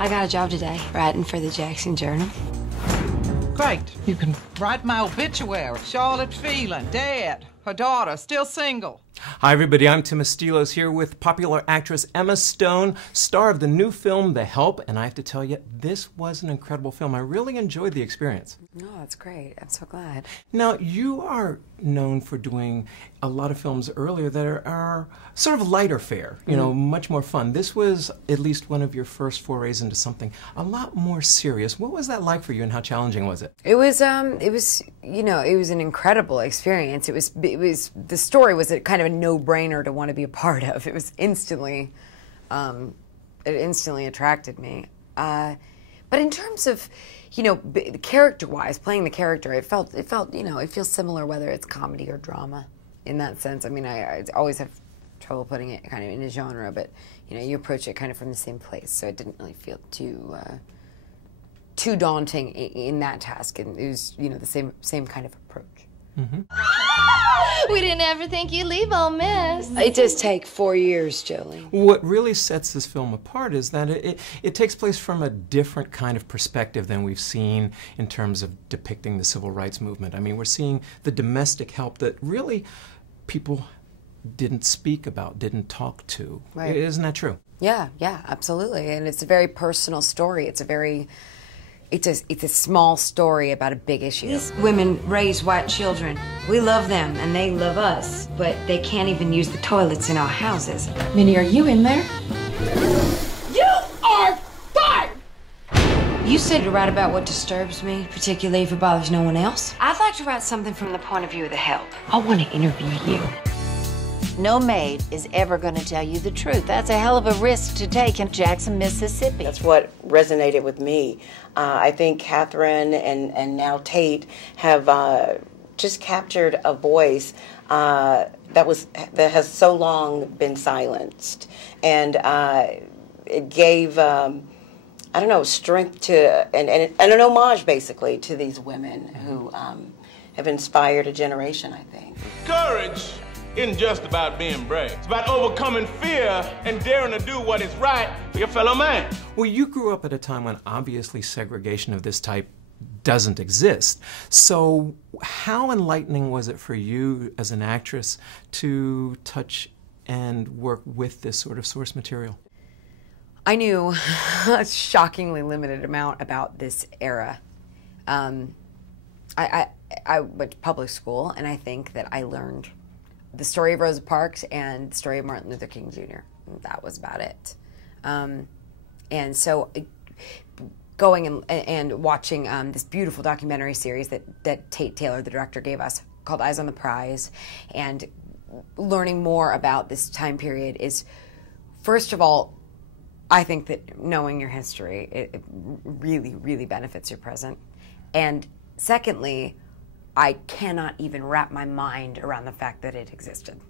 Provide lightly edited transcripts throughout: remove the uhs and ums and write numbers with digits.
I got a job today, writing for the Jackson Journal. Great. You can write my obituary. Charlotte Phelan, dead. Her daughter, still single. Hi everybody, I'm Tim Estiloz here with popular actress Emma Stone, star of the new film The Help, and I have to tell you, this was an incredible film. I really enjoyed the experience. Oh, that's great. I'm so glad. Now, you are known for doing a lot of films earlier that are sort of lighter fare, you know, much more fun. This was at least one of your first forays into something a lot more serious. What was that like for you and how challenging was it? It was an incredible experience. It was the story was a kind of a no-brainer to want to be a part of. It was instantly, it instantly attracted me. But in terms of, character-wise, playing the character, it feels similar whether it's comedy or drama in that sense. I mean, I always have trouble putting it kind of in a genre, but, you approach it kind of from the same place, so it didn't really feel too daunting in that task, and it was, the same kind of approach. We didn't ever think you'd leave Ole Miss. It does take 4 years, Jolie. What really sets this film apart is that it takes place from a different kind of perspective than we've seen in terms of depicting the civil rights movement. I mean, we're seeing the domestic help that really people didn't speak about, didn't talk to. Right. Isn't that true? Yeah, absolutely. And it's a very personal story. It's a small story about a big issue. These women raise white children. We love them and they love us, but they can't even use the toilets in our houses. Minnie, are you in there? You are fired! You said to write about what disturbs me, particularly if it bothers no one else. I'd like to write something from the point of view of the help. I want to interview you. No maid is ever going to tell you the truth. That's a hell of a risk to take in Jackson, Mississippi. That's what resonated with me. I think Catherine and now Tate have just captured a voice that has so long been silenced, and it gave strength to and an homage basically to these women who have inspired a generation. I think courage isn't just about being brave. It's about overcoming fear and daring to do what is right for your fellow man. Well, you grew up at a time when obviously segregation of this type doesn't exist. So how enlightening was it for you as an actress to touch and work with this sort of source material? I knew a shockingly limited amount about this era. I went to public school, and I think that I learned the story of Rosa Parks and the story of Martin Luther King Jr. That was about it. And so going and watching this beautiful documentary series that Tate Taylor, the director, gave us called Eyes on the Prize, and learning more about this time period is, first of all, I think that knowing your history, it really, really benefits your present. And secondly, I cannot even wrap my mind around the fact that it existed.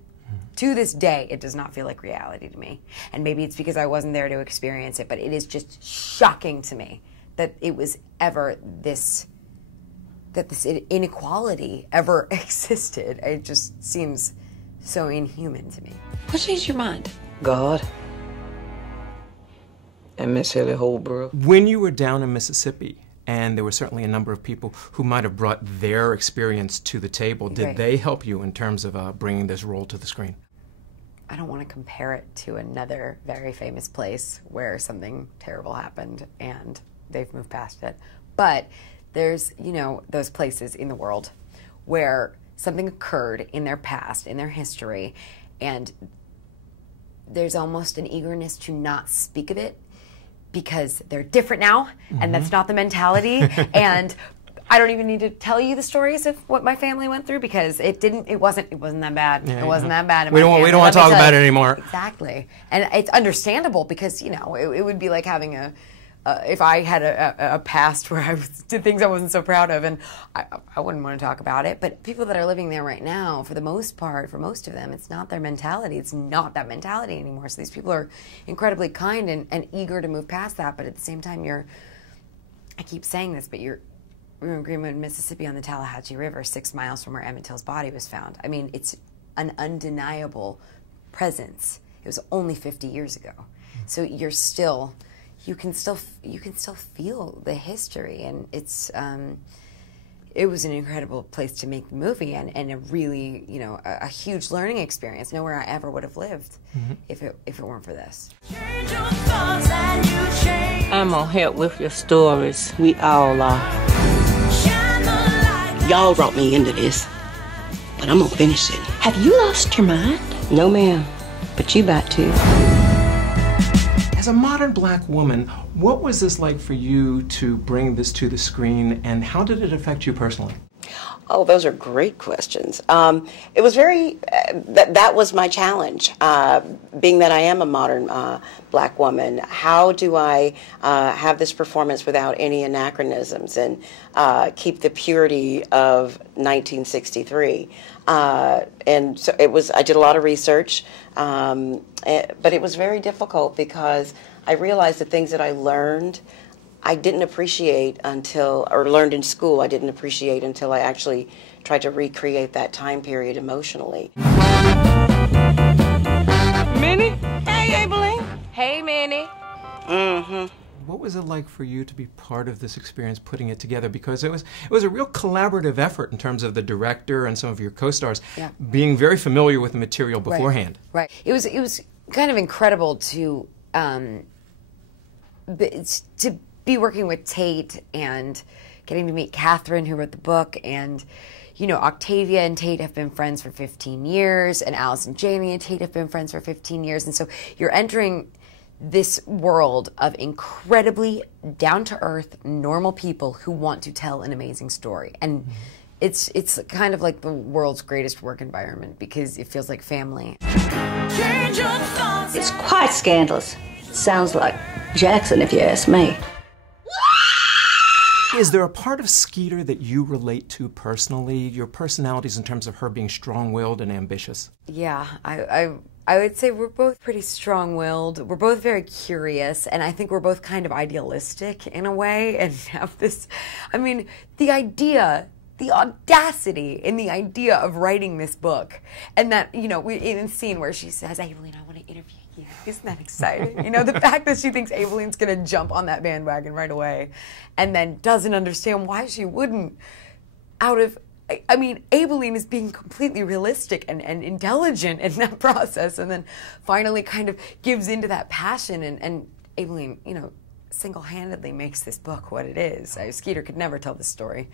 To this day, it does not feel like reality to me. And maybe it's because I wasn't there to experience it, but it is just shocking to me that it was ever this inequality ever existed. It just seems so inhuman to me. What changed your mind? God and Miss Haley Holbrook. When you were down in Mississippi, and there were certainly a number of people who might have brought their experience to the table, did they help you in terms of bringing this role to the screen? I don't want to compare it to another very famous place where something terrible happened and they've moved past it. But there's, those places in the world where something occurred in their past, in their history, and there's almost an eagerness to not speak of it because they're different now, and that's not the mentality. And I don't even need to tell you the stories of what my family went through because it wasn't that bad. Yeah, it wasn't that bad. We don't want to talk about it anymore. Exactly, and it's understandable because it would be like having if I had a past where I did things I wasn't so proud of, and I wouldn't want to talk about it. But people that are living there right now, for the most part, for most of them, it's not their mentality. It's not that mentality anymore. So these people are incredibly kind and eager to move past that. But at the same time, I keep saying this, but we're in Greenwood, Mississippi on the Tallahatchie River, 6 miles from where Emmett Till's body was found. I mean, it's an undeniable presence. It was only 50 years ago. So you're still, you can still feel the history, and it was an incredible place to make the movie, and a really, you know, a huge learning experience. Nowhere I ever would have lived if it weren't for this. I'm gonna help with your stories. We all are. Y'all brought me into this, but I'm gonna finish it. Have you lost your mind? No, ma'am, but you about to. As a modern black woman, what was this like for you to bring this to the screen, and how did it affect you personally? Oh, those are great questions. It was very, that was my challenge, being that I am a modern black woman. How do I have this performance without any anachronisms and keep the purity of 1963? And so I did a lot of research, but it was very difficult because I realized the things that I learned I didn't appreciate learned in school, I didn't appreciate until I actually tried to recreate that time period emotionally. Minnie? Hey, Abilene. Hey, Minnie. What was it like for you to be part of this experience, putting it together? Because it was a real collaborative effort in terms of the director and some of your co-stars being very familiar with the material beforehand. Right. It was kind of incredible to be working with Tate and getting to meet Catherine, who wrote the book, and you know, Octavia and Tate have been friends for 15 years, and Alice and Jamie and Tate have been friends for 15 years, and so you're entering this world of incredibly down-to-earth, normal people who want to tell an amazing story, and it's kind of like the world's greatest work environment because it feels like family. It's quite scandalous. Sounds like Jackson, if you ask me. Is there a part of Skeeter that you relate to personally? Your personalities in terms of her being strong-willed and ambitious? Yeah, I would say we're both pretty strong-willed. We're both very curious, and I think we're both kind of idealistic in a way, and have this, I mean, the audacity in the idea of writing this book, and that, you know, in a scene where she says, Aileen, I want to interview you. Isn't that exciting? You know, the fact that she thinks Abileen's going to jump on that bandwagon right away and then doesn't understand why she wouldn't I mean, Abilene is being completely realistic and intelligent in that process, and then finally kind of gives into that passion, and Abilene, you know, single-handedly makes this book what it is. Skeeter could never tell this story,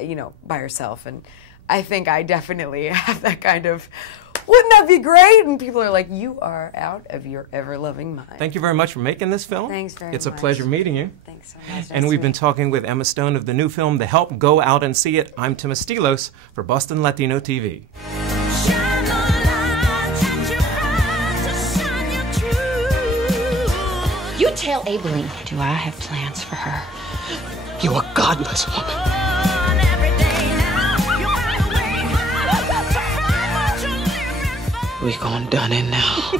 you know, by herself, and I think I definitely have that kind of, wouldn't that be great? And people are like, you are out of your ever-loving mind. Thank you very much for making this film. Thanks very much. It's a pleasure meeting you. Thanks so much. And we've been talking with Emma Stone of the new film, The Help. Go out and see it. I'm Tim Estiloz for Boston Latino TV. You tell Abilene. Do I have plans for her? You're a godless woman. We're going done in now.